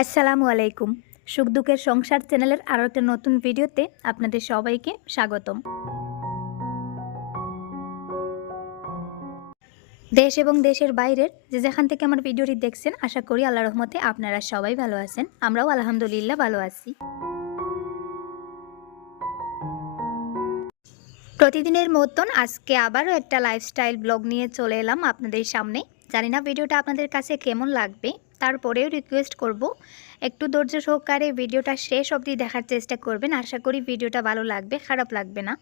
আসসালামু আলাইকুম। সুখ দুঃখের সংসার চ্যানেলের আরও একটা নতুন ভিডিওতে আপনাদের সবাইকে স্বাগতম। দেশ এবং দেশের বাইরের যে যেখান থেকে আমার ভিডিওটি দেখছেন, আশা করি আল্লাহ রহমতে আপনারা সবাই ভালো আছেন। আমরাও আলহামদুলিল্লাহ ভালো আছি। প্রতিদিনের মতন আজকে আবারও একটা লাইফস্টাইল ব্লগ নিয়ে চলে এলাম আপনাদের সামনে। জানি না ভিডিওটা আপনাদের কাছে কেমন লাগবে। তারপরেও রিকোয়েস্ট করব। একটু ধৈর্য সহকারে ভিডিওটা শেষ অবধি দেখার চেষ্টা করবেন। আশা করি ভিডিওটা ভালো লাগবে, খারাপ লাগবে না।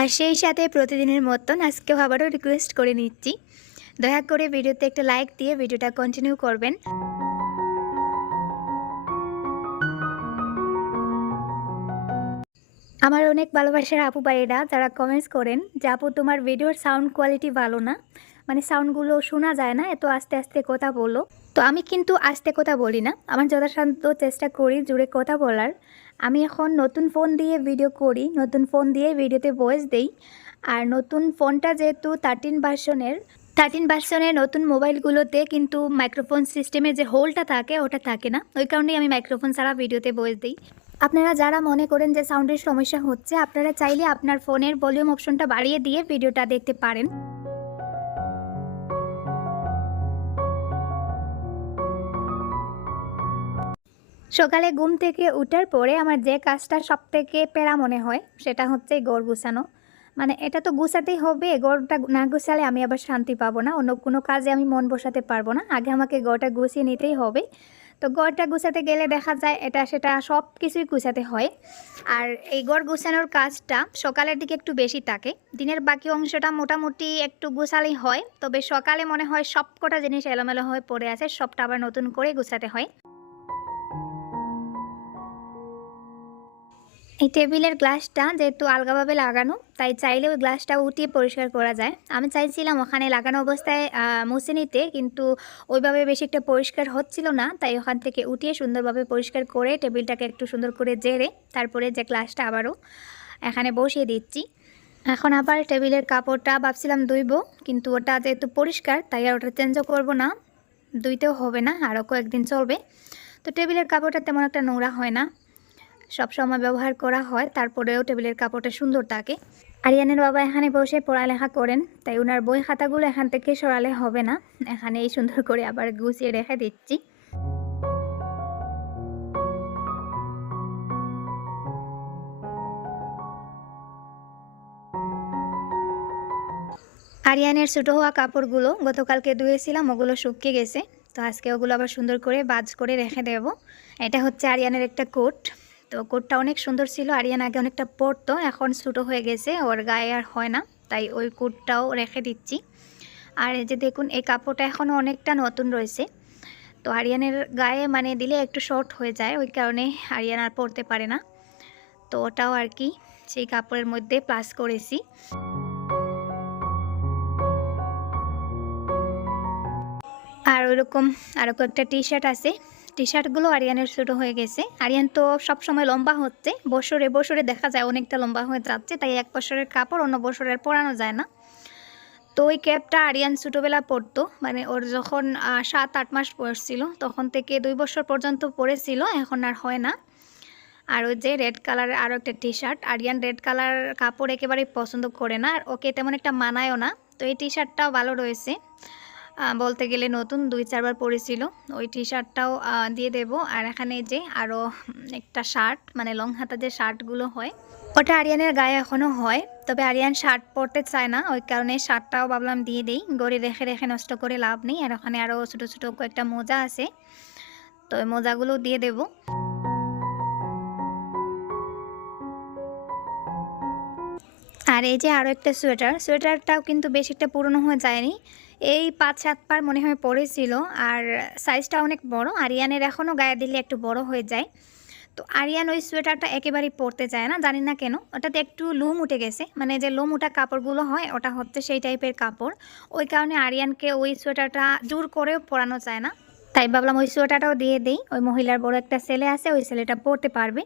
আর সেই সাথে প্রতিদিনের মতন আজকেও আবারও রিকোয়েস্ট করে নিচ্ছি। দয়া করে ভিডিওতে একটা লাইক দিয়ে ভিডিওটা কন্টিনিউ করবেন। আমার অনেক ভালোবাসার আপু ভাইয়েরা, যারা কমেন্টস করেন যে, আপু, তোমার ভিডিওর সাউন্ড কোয়ালিটি ভালো না? মানে সাউন্ডগুলো শোনা যায় না, এত আস্তে আস্তে কথা বলো। তো আমি কিন্তু আস্তে কথা বলি না। আমার যথাসাধ্য চেষ্টা করি জুড়ে কথা বলার। আমি এখন নতুন ফোন দিয়ে ভিডিও করি, নতুন ফোন দিয়ে ভিডিওতে ভয়েস দেই। আর নতুন ফোনটা যেহেতু থার্টিন ভার্সনের থার্টিন ভার্সনের নতুন মোবাইলগুলোতে কিন্তু মাইক্রোফোন সিস্টেমে যে হোলটা থাকে, ওটা থাকে না। ওই কারণেই আমি মাইক্রোফোন ছাড়া ভিডিওতে ভয়েস দিই। আপনারা যারা মনে করেন যে সাউন্ডের সমস্যা হচ্ছে, আপনারা চাইলে আপনার ফোনের ভলিউম অপশনটা বাড়িয়ে দিয়ে ভিডিওটা দেখতে পারেন। সকালে ঘুম থেকে উঠার পরে আমার যে কাজটা সব থেকে প্যারা মনে হয়, সেটা হচ্ছে গড় গুছানো। মানে এটা তো গুছাতেই হবে গড়টা না গুছালে আমি আবার শান্তি পাবো না, অন্য কোনো কাজে আমি মন বসাতে পারব না। আগে আমাকে গড়টা গুছিয়ে নিতেই হবে। তো গড়টা গুছাতে গেলে দেখা যায় এটা সেটা সব কিছুই গুছাতে হয়। আর এই গড় গুছানোর কাজটা সকালের দিকে একটু বেশি থাকে। দিনের বাকি অংশটা মোটামুটি একটু গুছালেই হয়। তবে সকালে মনে হয় সব কটা জিনিস এলোমেলো হয়ে পড়ে আছে, সবটা আবার নতুন করে গুছাতে হয়। এই টেবিলের গ্লাসটা যেহেতু আলগাভাবে লাগানো, তাই চাইলে ওই গ্লাসটা উঠিয়ে পরিষ্কার করা যায়। আমি চাইছিলাম ওখানে লাগানো অবস্থায় মুছে নিতে, কিন্তু ওইভাবে বেশি একটা পরিষ্কার হচ্ছিল না, তাই ওখান থেকে উঠিয়ে সুন্দরভাবে পরিষ্কার করে টেবিলটাকে একটু সুন্দর করে জেরে তারপরে যে গ্লাসটা আবারও এখানে বসিয়ে দিচ্ছি। এখন আবার টেবিলের কাপড়টা ভাবছিলাম ধুইব, কিন্তু ওটা যেহেতু পরিষ্কার, তাই আর ওটা চেঞ্জও করব না। ধুইতেও হবে না, আরও কয়েকদিন চলবে। তো টেবিলের কাপড়টা তেমন একটা নোংরা হয় না। সব সময় ব্যবহার করা হয়, তারপরেও টেবিলের কাপড়টা সুন্দর থাকে। আরিয়ানের বাবা এখানে বসে পড়ালেখা করেন, তাই ওনার বই খাতাগুলো এখান থেকে সরালে হবে না। এখানে এই সুন্দর করে আবার গুছিয়ে রেখে দিচ্ছি। আরিয়ানের ছোটো হওয়া কাপড়গুলো গতকালকে ধুয়েছিলাম, ওগুলো শুকিয়ে গেছে। তো আজকে ওগুলো আবার সুন্দর করে বাজ করে রেখে দেব। এটা হচ্ছে আরিয়ানের একটা কোট। তো কোটটা অনেক সুন্দর ছিল। আরিয়ান আগে অনেকটা পরতো এখন ছোটো হয়ে গেছে, ওর গায়ে আর হয় না, তাই ওই কোটটাও রেখে দিচ্ছি। আর এই যে দেখুন, এই কাপড়টা এখনও অনেকটা নতুন রয়েছে। তো আরিয়ানের গায়ে মানে দিলে একটু শর্ট হয়ে যায়, ওই কারণে আরিয়ান আর পরতে পারে না। তো ওটাও আর কি, সেই কাপড়ের মধ্যে প্লাস করেছি। আর ওইরকম আরও কয়েকটা টি শার্ট আছে। টি শার্টগুলো আরিয়ানের ছোটো হয়ে গেছে। আরিয়ান তো সব সময় লম্বা হচ্ছে। বছরে বছরে দেখা যায় অনেকটা লম্বা হয়ে যাচ্ছে, তাই এক বছরের কাপড় অন্য বছরের পরানো যায় না। তো ওই ক্যাপটা আরিয়ান ছোটোবেলা পরতো মানে ওর যখন সাত, আট মাস বয়স ছিল তখন থেকে দুই বছর পর্যন্ত পরেছিল, এখন আর হয় না। আর ওই যে রেড কালারের আরও একটা T shirt Aryan red colour কাপড় একেবারেই পছন্দ করে না, আর ওকে তেমন একটা মানায়ও না। তো এই টি শার্টটাও ভালো রয়েছে। বলতে গেলে নতুন দুই চারবার পরেছিল। ওই টি শার্টটাও দিয়ে দেব। আর এখানে যে আরও একটা শার্ট মানে লং হাতা যে শার্টগুলো হয়, ওটা আরিয়ানের গায়ে এখনও হয়। তবে আরিয়ান শার্ট পরতে চায় না। ওই কারণে শার্টটাও ভাবলাম দিয়ে দিই। গড়ি রেখে রেখে নষ্ট করে লাভ নেই। আর ওখানে আরও ছোটো ছোটো কয়েকটা মোজা আছে। তো ওই মোজাগুলো দিয়ে দেবো। আর এই যে আরও একটা সোয়েটার, সোয়েটারটাও কিন্তু বেশি একটা পুরনো হয়ে যায়নি। এই পাঁচ, সাত পার মনে হয় পরেছিল আর সাইজটা অনেক বড়। আরিয়ানের এখনও গায়ে দিলে একটু বড় হয়ে যায়। তো আরিয়ান ওই সোয়েটারটা একেবারেই পরতে চায় না, জানি না কেন। ওটাতে একটু লোম উঠে গেছে। মানে যে লোম উঠা কাপড়গুলো হয়, ওটা হচ্ছে সেই টাইপের কাপড়। ওই কারণে আরিয়ানকে ওই সোয়েটারটা জোর করেও পরানো চায় না। তাই ভাবলাম ওই সোয়েটারটাও দিয়ে দিই। ওই মহিলার বড় একটা ছেলে আছে, ওই ছেলেটা পরতে পারবে।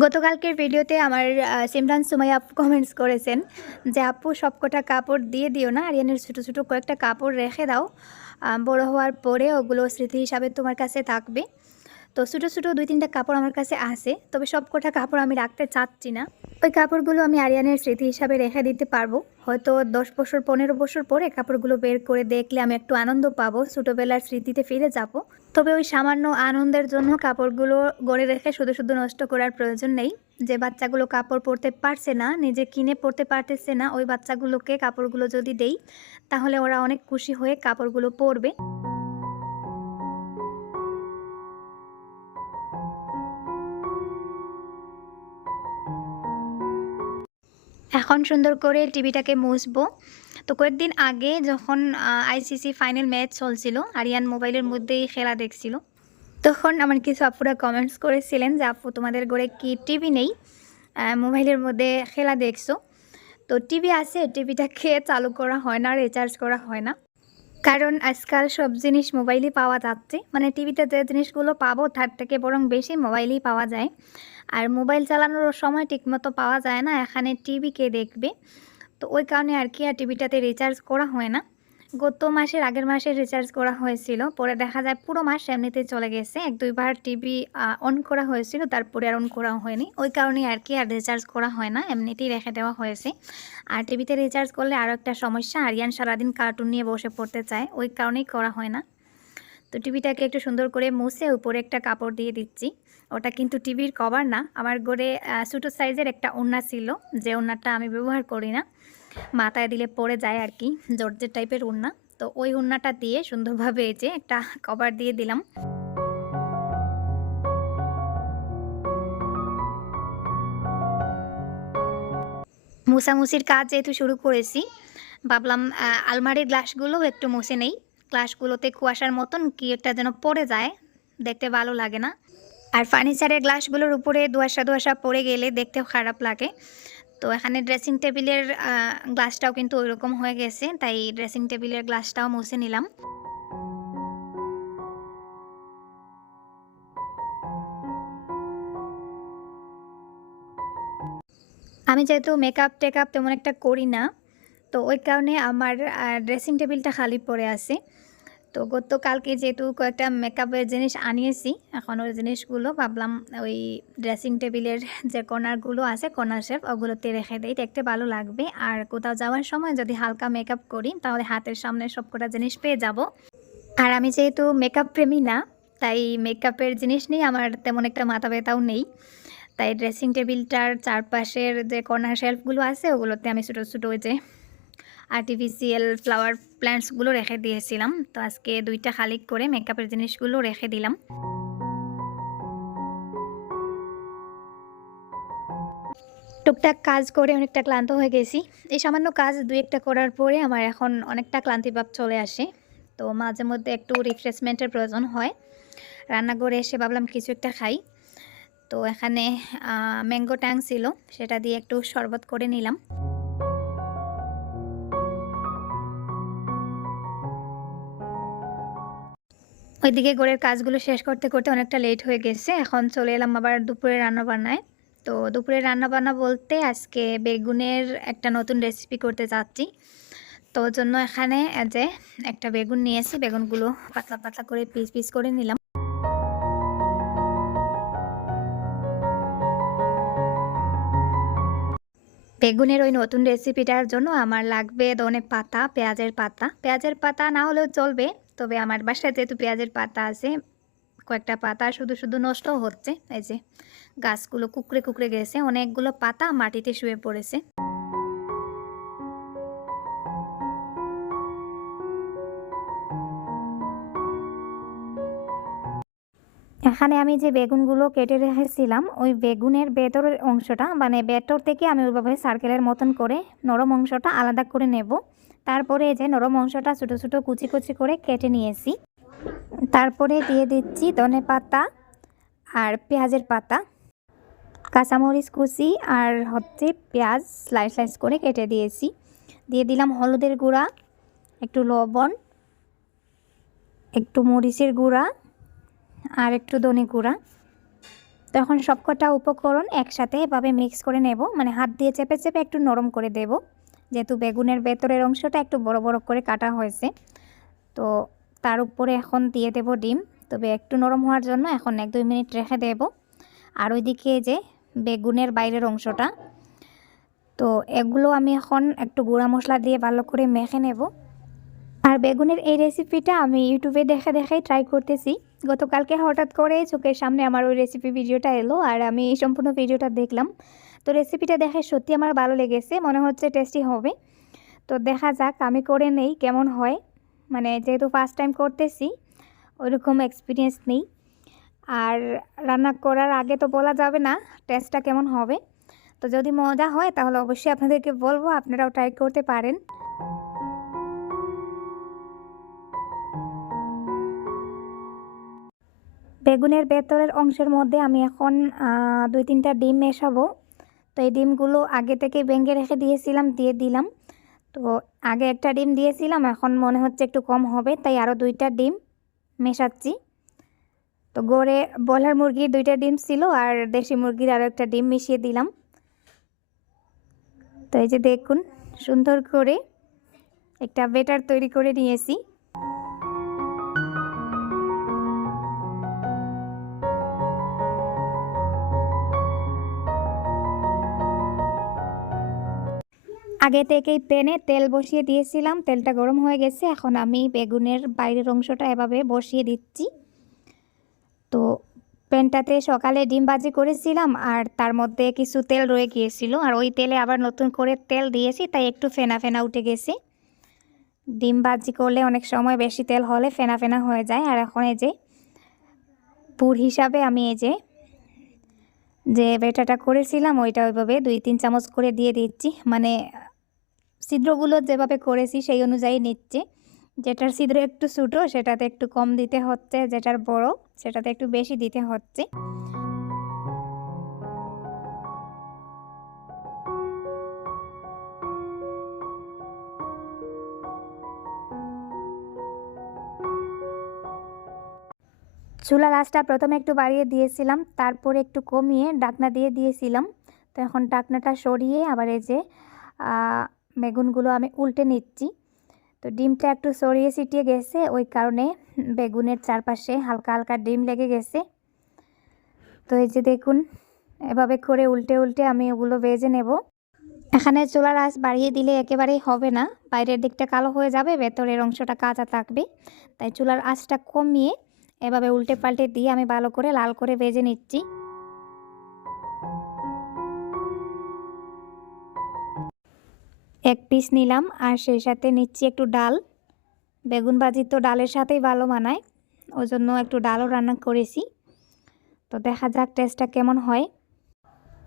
গতকালকের ভিডিওতে আমার সিমরান সুমাইয়া আপু কমেন্টস করেছেন যে, আপু, সবকটা কাপড় দিয়ে দিও না, আরিয়ানের ছোটো ছোটো কয়েকটা কাপড় রেখে দাও। বড় হওয়ার পরে ওগুলো স্মৃতি হিসাবে তোমার কাছে থাকবে। তো ছোটো ছোটো দুই তিনটা কাপড় আমার কাছে আছে, তবে সবকটা কাপড় আমি রাখতে চাচ্ছি না। ওই কাপড়গুলো আমি আরিয়ানের স্মৃতি হিসাবে রেখে দিতে পারব। হয়তো দশ বছর, পনেরো বছর পরে কাপড়গুলো বের করে দেখলে আমি একটু আনন্দ পাবো, ছোটোবেলার স্মৃতিতে ফিরে যাব। তবে ওই সামান্য আনন্দের জন্য কাপড়গুলো গড়ে রেখে শুধু শুধু নষ্ট করার প্রয়োজন নেই। যে বাচ্চাগুলো কাপড় পরতে পারছে না, নিজে কিনে পরতে পারতেছে না, ওই বাচ্চাগুলোকে কাপড়গুলো যদি দেই, তাহলে ওরা অনেক খুশি হয়ে কাপড়গুলো পরবে। এখন সুন্দর করে টিভিটাকে মুছবো। তো কয়েকদিন আগে যখন আইসিসি ফাইনাল ম্যাচ চলছিল, আরিয়ান মোবাইলের মধ্যেই খেলা দেখছিল, তখন আমার কিছু আপুরা কমেন্টস করেছিলেন যে, আপু, তোমাদের ঘরে কি টিভি নেই? মোবাইলের মধ্যে খেলা দেখছ। তো টিভি আছে, টিভিটাকে চালু করা হয় না রিচার্জ করা হয় না। কারণ আজকাল সব জিনিস মোবাইলেই পাওয়া যাচ্ছে। মানে টিভিতে যে জিনিসগুলো পাবো, তার থেকে বরং বেশি মোবাইলেই পাওয়া যায়। আর মোবাইল চালানোর সময় ঠিকমতো পাওয়া যায় না, এখানে টিভি কে দেখবে। তো ওই কারণে আর কি, আর টিভিটাতে রিচার্জ করা হয় না। গত মাসের আগের মাসে রিচার্জ করা হয়েছিল, পরে দেখা যায় পুরো মাস এমনিতে চলে গেছে। এক দুইবার টিভি অন করা হয়েছিল, তারপরে আর অন করা হয়নি। ওই কারণে আর কি, আর রিচার্জ করা হয় না, এমনিতেই রেখে দেওয়া হয়েছে। আর টিভিতে রিচার্জ করলে আরও একটা সমস্যা, আরিয়ান সারাদিন কার্টুন নিয়ে বসে পড়তে চায়, ওই কারণেই করা হয় না। তো টিভিটাকে একটু সুন্দর করে মুছে উপরে একটা কাপড় দিয়ে দিচ্ছি। ওটা কিন্তু টিভির কভার না। আমার আহ, ছোটো সাইজের একটা ওড়না ছিল যে ওড়নাটা আমি ব্যবহার করি না। মাথায় দিলে পড়ে যায় আর কি জর্জের টাইপের ওড়না। তো ওই ওড়নাটা দিয়ে সুন্দরভাবে এই যে একটা কভার দিয়ে দিলাম। মুছামুছির কাজ যেহেতু শুরু করেছি ভাবলাম আলমারির গ্লাসগুলো একটু মুছে নেই। গ্লাসগুলোতে কুয়াশার মতন কি একটা যেন পড়ে যায় দেখতে ভালো লাগে না। আর ফার্নিচারের গ্লাসগুলোর উপরে দুয়াশা দুয়াশা পড়ে গেলে দেখতেও খারাপ লাগে। তো এখানে ড্রেসিং টেবিলের গ্লাসটাও কিন্তু ওইরকম হয়ে গেছে, তাই ড্রেসিং টেবিলের গ্লাসটাও মুছে নিলাম। আমি যেহেতু মেকআপ টেকআপ তেমন একটা করি না, তো ওই কারণে আমার ড্রেসিং টেবিলটা খালি পড়ে আছে। তো গতকালকে যেহেতু কয়েকটা মেকআপের জিনিস আনিয়েছি এখন ওই জিনিসগুলো ভাবলাম ওই ড্রেসিং টেবিলের যে কর্নারগুলো আছে কর্নার শেপ ওগুলোতে রেখে দিই, দেখতে ভালো লাগবে। আর কোথাও যাওয়ার সময় যদি হালকা মেকআপ করি, তাহলে হাতের সামনে সবকটা জিনিস পেয়ে যাব। আর আমি যেহেতু মেকআপ প্রেমী না, তাই মেকআপের জিনিস নিয়ে আমার তেমন একটা মাথা ব্যথাও নেই। তাই ড্রেসিং টেবিলটার চারপাশের যে কর্নার শেলফগুলো আছে, ওগুলোতে আমি ছোটো ছোটো ওই যে আর্টিফিশিয়াল ফ্লাওয়ার প্ল্যান্টসগুলো রেখে দিয়েছিলাম। তো আজকে দুইটা খালি করে মেকআপের জিনিসগুলো রেখে দিলাম। টুকটাক কাজ করে অনেকটা ক্লান্ত হয়ে গেছি। এই সামান্য কাজ দুই একটা করার পরে আমার এখন অনেকটা ক্লান্তিভাব চলে আসে। তো মাঝে মধ্যে একটু রিফ্রেশমেন্টের প্রয়োজন হয়। রান্নাঘরে এসে ভাবলাম কিছু একটা খাই। তো এখানে ম্যাঙ্গো ট্যাং ছিল। সেটা দিয়ে একটু শরবত করে নিলাম। ওইদিকে গোড়ের কাজগুলো শেষ করতে করতে অনেকটা লেট হয়ে গেছে। এখন চলে এলাম আবার দুপুরে রান্না বান্নায় তো দুপুরে রান্না বান্না বলতে আজকে বেগুনের একটা নতুন রেসিপি করতে যাচ্ছি। তো জন্য এখানে যে একটা বেগুন নিয়েছি, বেগুনগুলো পাতলা পাতলা করে পিস পিস করে নিলাম। বেগুনের ওই নতুন রেসিপিটার জন্য আমার লাগবে ধনে পাতা, পেঁয়াজের পাতা। পেঁয়াজের পাতা না হলেও চলবে তবে আমার বাসায় যেহেতু পেঁয়াজের পাতা আছে, কয়েকটা পাতা শুধু শুধু নষ্ট হচ্ছে। এই যে গাছগুলো কুকড়ে কুকড়ে গেছে, অনেকগুলো পাতা মাটিতে শুয়ে পড়েছে। এখানে আমি যে বেগুনগুলো কেটে রেখেছিলাম, ওই বেগুনের ভেতরের অংশটা মানে ভেতর থেকে আমি ওইভাবে সার্কেলের মতন করে নরম অংশটা আলাদা করে নেব। তারপরে যে নরম অংশটা ছোটো ছোটো কুচি কুচি করে কেটে নিয়েছি। তারপরে দিয়ে দিচ্ছি ধনে পাতা আর পেঁয়াজের পাতা, কাঁচামরিচ কুচি আর হচ্ছে পেঁয়াজ স্লাইস স্লাইস করে কেটে দিয়েছি। দিয়ে দিলাম হলুদের গুঁড়া, একটু লবণ, একটু মরিচের গুঁড়া আর একটু ধনে গুঁড়া। তো এখন সবকটা উপকরণ একসাথে এভাবে মিক্স করে নেব। মানে হাত দিয়ে চেপে চেপে একটু নরম করে দেব। যেহেতু বেগুনের ভেতরের অংশটা একটু বড় বড় করে কাটা হয়েছে। তো তার উপরে এখন দিয়ে দেব ডিম। তবে একটু নরম হওয়ার জন্য এখন এক দুই মিনিট রেখে দেব। আর ওইদিকে যে বেগুনের বাইরের অংশটা। তো এগুলো আমি এখন একটু গুঁড়া মশলা দিয়ে ভালো করে মেখে নেব। আর বেগুনের এই রেসিপিটা আমি ইউটিউবে দেখে দেখেই ট্রাই করতেছি। গতকালকে হঠাৎ করে চোখের সামনে আমার ওই রেসিপি ভিডিওটা এলো আর আমি এই সম্পূর্ণ ভিডিওটা দেখলাম। তো রেসিপিটা দেখে সত্যি আমার ভালো লেগেছে, মনে হচ্ছে টেস্টি হবে। তো দেখা যাক, আমি করে নেই, কেমন হয়। মানে যেহেতু ফার্স্ট টাইম করতেছি ওইরকম এক্সপিরিয়েন্স নেই। আর রান্না করার আগে তো বলা যাবে না টেস্টটা কেমন হবে। তো যদি মজা হয়, তাহলে অবশ্যই আপনাদেরকে বলব, আপনারাও ট্রাই করতে পারেন। বেগুনের ভেতরের অংশের মধ্যে আমি এখন দুই তিনটা ডিম মেশাবো। তো এই ডিমগুলো আগে থেকে ভেঙে রেখে দিয়েছিলাম, দিয়ে দিলাম। তো আগে একটা ডিম দিয়েছিলাম, এখন মনে হচ্ছে একটু কম হবে, তাই আরও দুইটা ডিম মেশাচ্ছি। তো গড়ে বলার মুরগির দুইটা ডিম ছিল, আর দেশি মুরগির আরও একটা ডিম মিশিয়ে দিলাম। তো এই যে দেখুন, সুন্দর করে একটা বেটার তৈরি করে নিয়েছি। আগে থেকেই প্যানে তেল বসিয়ে দিয়েছিলাম। তেলটা গরম হয়ে গেছে। এখন আমি বেগুনের বাইরের অংশটা এভাবে বসিয়ে দিচ্ছি। তো প্যানটাতে সকালে ডিম ভাজি করেছিলাম আর তার মধ্যে কিছু তেল রয়ে গিয়েছিল। আর ওই তেলে আবার নতুন করে তেল দিয়েছি, তাই একটু ফেনা ফেনা উঠে গেছে। ডিম ভাজি করলে অনেক সময় বেশি তেল হলে ফেনা ফেনা হয়ে যায়। আর এখন এই যে পুর হিসাবে আমি এই যে যে বেটাটা করেছিলাম, ওইটা ওইভাবে দুই, তিন চামচ করে দিয়ে দিচ্ছি। মানে ছিদ্রগুলো যেভাবে করেছি সেই অনুযায়ী নিচ্ছে। যেটার ছিদ্র একটু ছোটো, সেটাতে একটু কম দিতে হচ্ছে। যেটার বড়, সেটাতে একটু বেশি দিতে হচ্ছে। চুলার আঁচটা প্রথমে একটু বাড়িয়ে দিয়েছিলাম, তারপরে একটু কমিয়ে ডাকনা দিয়ে দিয়েছিলাম। তো এখন ডাকনাটা সরিয়ে আবার এই যে বেগুনগুলো আমি উল্টে নিচ্ছি। তো ডিমটা একটু সরিয়ে ছিটিয়ে গেছে, ওই কারণে বেগুনের চারপাশে হালকা হালকা ডিম লেগে গেছে। তো এই যে দেখুন, এভাবে করে উল্টে উল্টে আমি ওগুলো ভেজে নেব। এখানে চুলার আঁচ বাড়িয়ে দিলে একেবারেই হবে না, বাইরের দিকটা কালো হয়ে যাবে, ভেতরের অংশটা কাঁচা থাকবে। তাই চুলার আঁচটা কমিয়ে এভাবে উল্টে পাল্টে দিয়ে আমি ভালো করে লাল করে ভেজে নিচ্ছি। এক পিস নিলাম, আর সেই সাথে নিচ্ছি একটু ডাল। বেগুন ভাজি তো ডালের সাথেই ভালো মানায় ওই জন্য একটু ডালও রান্না করেছি। তো দেখা যাক টেস্টটা কেমন হয়।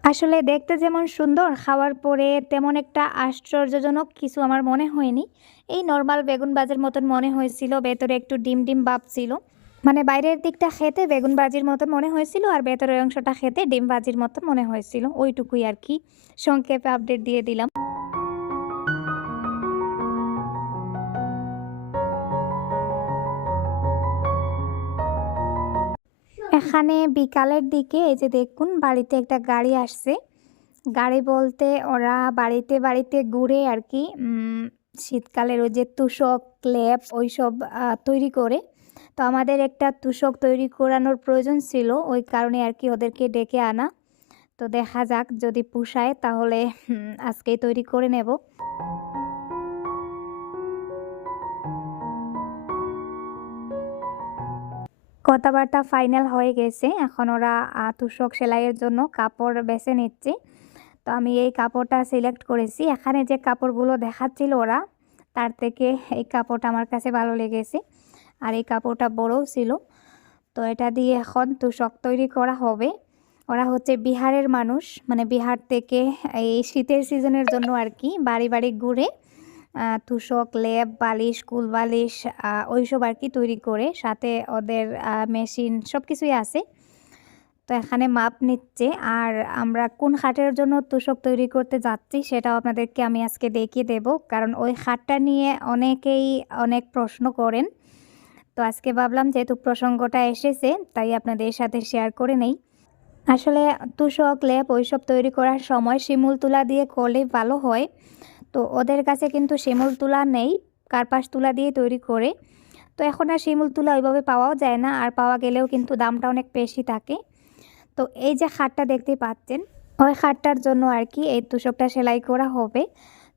আসলে দেখতে যেমন সুন্দর, খাওয়ার পরে তেমন একটা আশ্চর্যজনক কিছু আমার মনে হয়নি। এই নর্মাল বেগুন ভাজির মতন মনে হয়েছিল, ভেতরে একটু ডিম ডিম ভাব ছিল। মানে বাইরের দিকটা খেতে বেগুন ভাজির মতন মনে হয়েছিল, আর ভেতরের অংশটা খেতে ডিম ভাজির মতন মনে হয়েছিল। ওইটুকুই আর কি। সংক্ষেপে আপডেট দিয়ে দিলাম। এখানে বিকালের দিকে এই যে দেখুন বাড়িতে একটা গাড়ি আসছে। গাড়ি বলতে ওরা বাড়িতে বাড়িতে ঘুরে আর কি শীতকালের ওই যে তুষক লেপ ওইসব তৈরি করে। তো আমাদের একটা তুষক তৈরি করানোর প্রয়োজন ছিল, ওই কারণে আর কি ওদেরকে ডেকে আনা। তো দেখা যাক যদি পুষায় তাহলে আজকেই তৈরি করে নেব। কথাবার্তা ফাইনাল হয়ে গেছে। এখন ওরা তুষক সেলাইয়ের জন্য কাপড় বেছে নিচ্ছে। তো আমি এই কাপড়টা সিলেক্ট করেছি। এখানে যে কাপড়গুলো দেখাচ্ছিল ওরা, তার থেকে এই কাপড়টা আমার কাছে ভালো লেগেছে। আর এই কাপড়টা বড়ও ছিল। তো এটা দিয়ে এখন তুষক তৈরি করা হবে। ওরা হচ্ছে বিহারের মানুষ। মানে বিহার থেকে এই শীতের সিজনের জন্য আর কি বাড়ি বাড়ি ঘুরে তুষক, লেপ, বালিশ, কুল বালিশ ওইসব আর কি তৈরি করে সাথে ওদের মেশিন সব কিছুই আছে। তো এখানে মাপ নিচ্ছে। আর আমরা কোন খাটের জন্য তুষক তৈরি করতে যাচ্ছি সেটাও আপনাদেরকে আমি আজকে দেখিয়ে দেব। কারণ ওই খাটটা নিয়ে অনেকেই অনেক প্রশ্ন করেন। তো আজকে ভাবলাম যেহেতু প্রসঙ্গটা এসেছে, তাই আপনাদের সাথে শেয়ার করে নেই। আসলে তুষক, লেপ ওইসব তৈরি করার সময় শিমুল তুলা দিয়ে করলেই ভালো হয়। তো ওদের কাছে কিন্তু শিমুল তুলা নেই, কার্পাস তুলা দিয়ে তৈরি করে। তো এখন আর শিমুল তুলা ওইভাবে পাওয়াও যায় না, আর পাওয়া গেলেও কিন্তু দামটা অনেক বেশি থাকে। তো এই যে খাটটা দেখতে পাচ্ছেন, ওই খাটটার জন্য আর কি এই তুষকটা সেলাই করা হবে।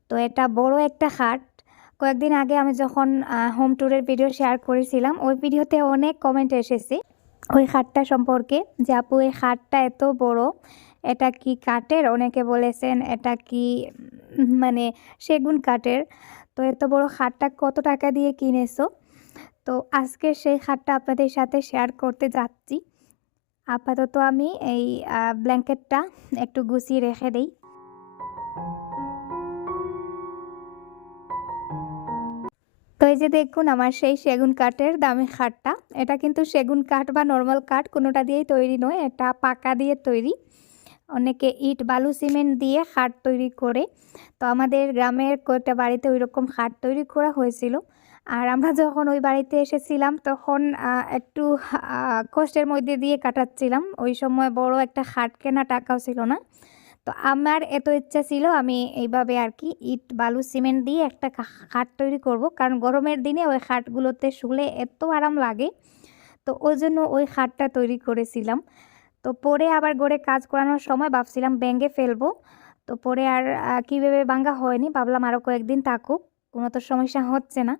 তো এটা বড় একটা খাট। কয়েকদিন আগে আমি যখন হোম ট্যুরের ভিডিও শেয়ার করেছিলাম, ওই ভিডিওতে অনেক কমেন্ট এসেছে। ওই খাটটা সম্পর্কে যে আপু, এই খাটটা এত বড় এটা কি কাঠের? অনেকে বলেছেন, এটা কি মানে সেগুন কাঠের। তো এত বড় খাটটা কত টাকা দিয়ে কিনেছো? তো আজকে সেই খাটটা আপনাদের সাথে শেয়ার করতে যাচ্ছি। আপাতত আমি এই ব্ল্যাঙ্কেটটা একটু গুছিয়ে রেখে দিই। তো এই যে দেখুন আমার সেই সেগুন কাঠের দামি খাটটা। এটা কিন্তু সেগুন কাঠ বা নর্মাল কাঠ কোনোটা দিয়েই তৈরি নয়, এটা পাকা দিয়ে তৈরি। অনেকে ইট, বালু, সিমেন্ট দিয়ে খাট তৈরি করে। তো আমাদের গ্রামের কয়েকটা বাড়িতে ওই রকম খাট তৈরি করা হয়েছিল। আর আমরা যখন ওই বাড়িতে এসেছিলাম, তখন একটু কষ্টের মধ্যে দিয়ে কাটাচ্ছিলাম। ওই সময় বড় একটা খাট কেনা টাকাও ছিল না। তো আমার এত ইচ্ছা ছিল আমি এইভাবে আর কি ইট, বালু, সিমেন্ট দিয়ে একটা খাট তৈরি করব। কারণ গরমের দিনে ওই খাটগুলোতে শুলে এত আরাম লাগে। তো ওই জন্য ওই খাটটা তৈরি করেছিলাম। তো পরে আবার গড়ে কাজ করানোর সময় ভাবছিলাম ব্যাঙ্গে ফেলব। তো পরে আর কীভাবে ভাঙ্গা হয়নি, ভাবলাম আরও কয়েকদিন থাকুক, কোনো তো সমস্যা হচ্ছে না।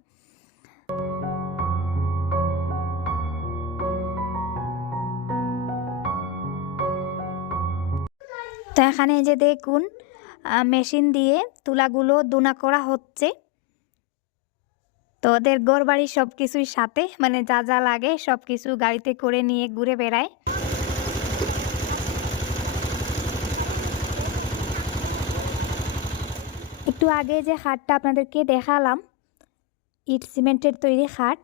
তো এখানে যে দেখুন মেশিন দিয়ে তুলাগুলো দুনা করা হচ্ছে। তো ওদের ঘর বাড়ির সব কিছুই সাথে মানে যা যা লাগে সব কিছু গাড়িতে করে নিয়ে ঘুরে বেড়ায়। একটু আগে যে খাটটা আপনাদেরকে দেখালাম, ইট সিমেন্টের তৈরি খাট,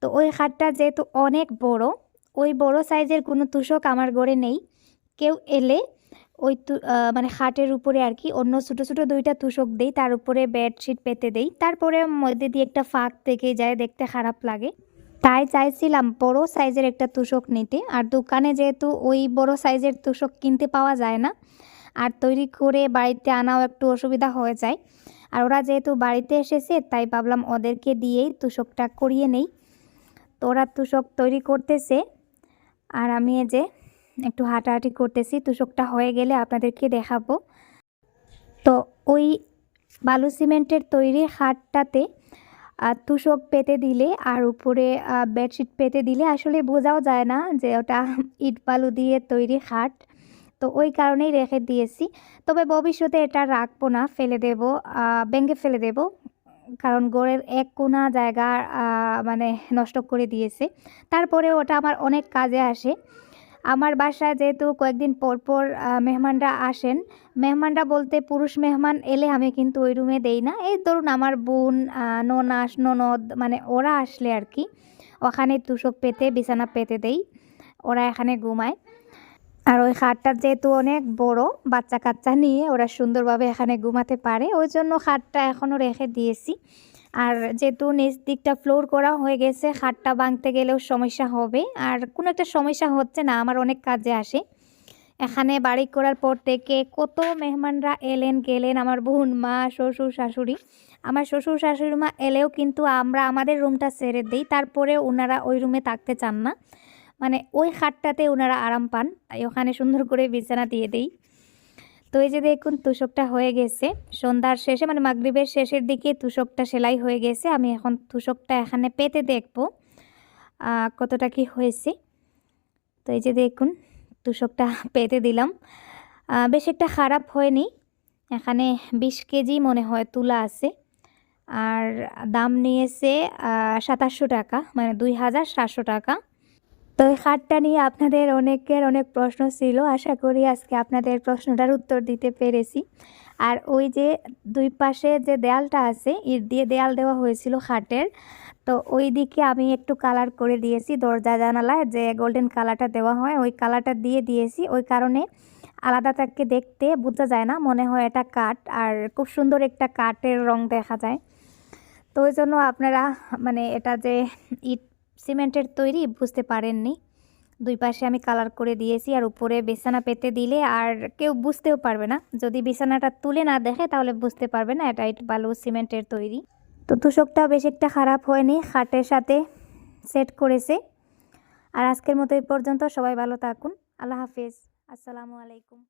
তো ওই খাটটা যেহেতু অনেক বড়, ওই বড় সাইজের কোনো তুষক আমার ঘরে নেই। কেউ এলে ওই মানে খাটের উপরে আর কি অন্য ছোটো ছোটো দুইটা তুষক দেই, তার উপরে বেডশিট পেতে দেই, তারপরে মধ্যে দিয়ে একটা ফাঁক থেকে যায়, দেখতে খারাপ লাগে। তাই চাইছিলাম বড় সাইজের একটা তুষক নিতে, আর দোকানে যেহেতু ওই বড় সাইজের তুষক কিনতে পাওয়া যায় না আর তৈরি করে বাড়িতে আনাও একটু অসুবিধা হয়ে যায়। আর ওরা যেহেতু বাড়িতে এসেছে, তাই ভাবলাম ওদেরকে দিয়েই তুষকটা করিয়ে নেই। তো ওরা তুষক তৈরি করতেছে। আর আমি যে একটু হাঁটাহাঁটি করতেছি, তুষকটা হয়ে গেলে আপনাদেরকে দেখাবো। তো ওই বালু সিমেন্টের তৈরি হাটটাতে তুষক পেতে দিলে আর উপরে বেডশিট পেতে দিলে আসলে বোঝাও যায় না যে ওটা ইট বালু দিয়ে তৈরি খাট তো ওই কারণেই রেখে দিয়েছি। তবে ভবিষ্যতে এটা রাখব না, ফেলে দেব ব্যাঙ্গে ফেলে দেব। কারণ গোড়ের এক কোনা জায়গা মানে নষ্ট করে দিয়েছে। তারপরে ওটা আমার অনেক কাজে আসে। আমার বাসায় যেহেতু কয়েকদিন পর পর মেহমানরা আসেন। মেহমানরা বলতে পুরুষ মেহমান এলে আমি কিন্তু ওই রুমে দেই না। এই ধরুন আমার বোন ননাস, ননদ মানে ওরা আসলে আর কি। ওখানে তুষক পেতে, বিছানা পেতে দেই। ওরা এখানে ঘুমায়। আর ওই খাটটা যেহেতু অনেক বড় বাচ্চা কাচ্চা নিয়ে ওরা সুন্দরভাবে এখানে ঘুমাতে পারে, ওই জন্য খাটটা এখনও রেখে দিয়েছি। আর যেহেতু নিচ দিকটা ফ্লোর করা হয়ে গেছে, খাটটা ভাঙতে গেলেও সমস্যা হবে। আর কোনো একটা সমস্যা হচ্ছে না, আমার অনেক কাজে আসে। এখানে বাড়ি করার পর থেকে কত মেহমানরা এলেন, গেলেন, আমার বোন, মা, শ্বশুর, শাশুড়ি। আমার শ্বশুর, শাশুড়ি মা এলেও কিন্তু আমরা আমাদের রুমটা ছেড়ে দিই, তারপরে ওনারা ওই রুমে থাকতে চান না। মানে ওই খাটটাতে ওনারা আরাম পান। ওখানে সুন্দর করে বিছানা দিয়ে দেই। তো এই যে দেখুন, তুষকটা হয়ে গেছে। সন্ধ্যার শেষে মানে মাগরিবের শেষের দিকে তুষকটা সেলাই হয়ে গেছে। আমি এখন তুষকটা এখানে পেতে দেখব কতটা কি হয়েছে। তো এই যে দেখুন, তুষকটা পেতে দিলাম। বেশ একটা খারাপ হয়নি। এখানে বিশ কেজি মনে হয় তুলা আছে। আর দাম নিয়েছে সাতাশশো টাকা মানে দুই হাজার সাতশো টাকা। তো এই খাটটা নিয়ে আপনাদের অনেকের অনেক প্রশ্ন ছিল। আশা করি আজকে আপনাদের প্রশ্নটার উত্তর দিতে পেরেছি। আর ওই যে দুই পাশে যে দেয়ালটা আছে, ইট দিয়ে দেয়াল দেওয়া হয়েছিল খাটের তো ওই দিকে আমি একটু কালার করে দিয়েছি। দরজা, জানালায় যে গোল্ডেন কালারটা দেওয়া হয়, ওই কালারটা দিয়ে দিয়েছি। ওই কারণে আলাদা থাকে দেখতে বোঝা যায় না, মনে হয় এটা কাঠ। আর খুব সুন্দর একটা কাঠের রং দেখা যায়। তো ওই জন্য আপনারা মানে এটা যে ইট সিমেন্টের তৈরি বুঝতে পারেননি। দুই পাশে আমি কালার করে দিয়েছি আর উপরে বিছানা পেতে দিলে আর কেউ বুঝতেও পারবে না। যদি বিছানাটা তুলে না দেখে তাহলে বুঝতে পারবে না এটা ইট বালু সিমেন্টের তৈরি। তো তুষকটাও বেশ একটা খারাপ হয়নি, খাটের সাথে সেট করেছে। আর আজকের মতো এই পর্যন্ত সবাই ভালো থাকুন। আল্লাহ হাফিজ। আসসালামু আলাইকুম।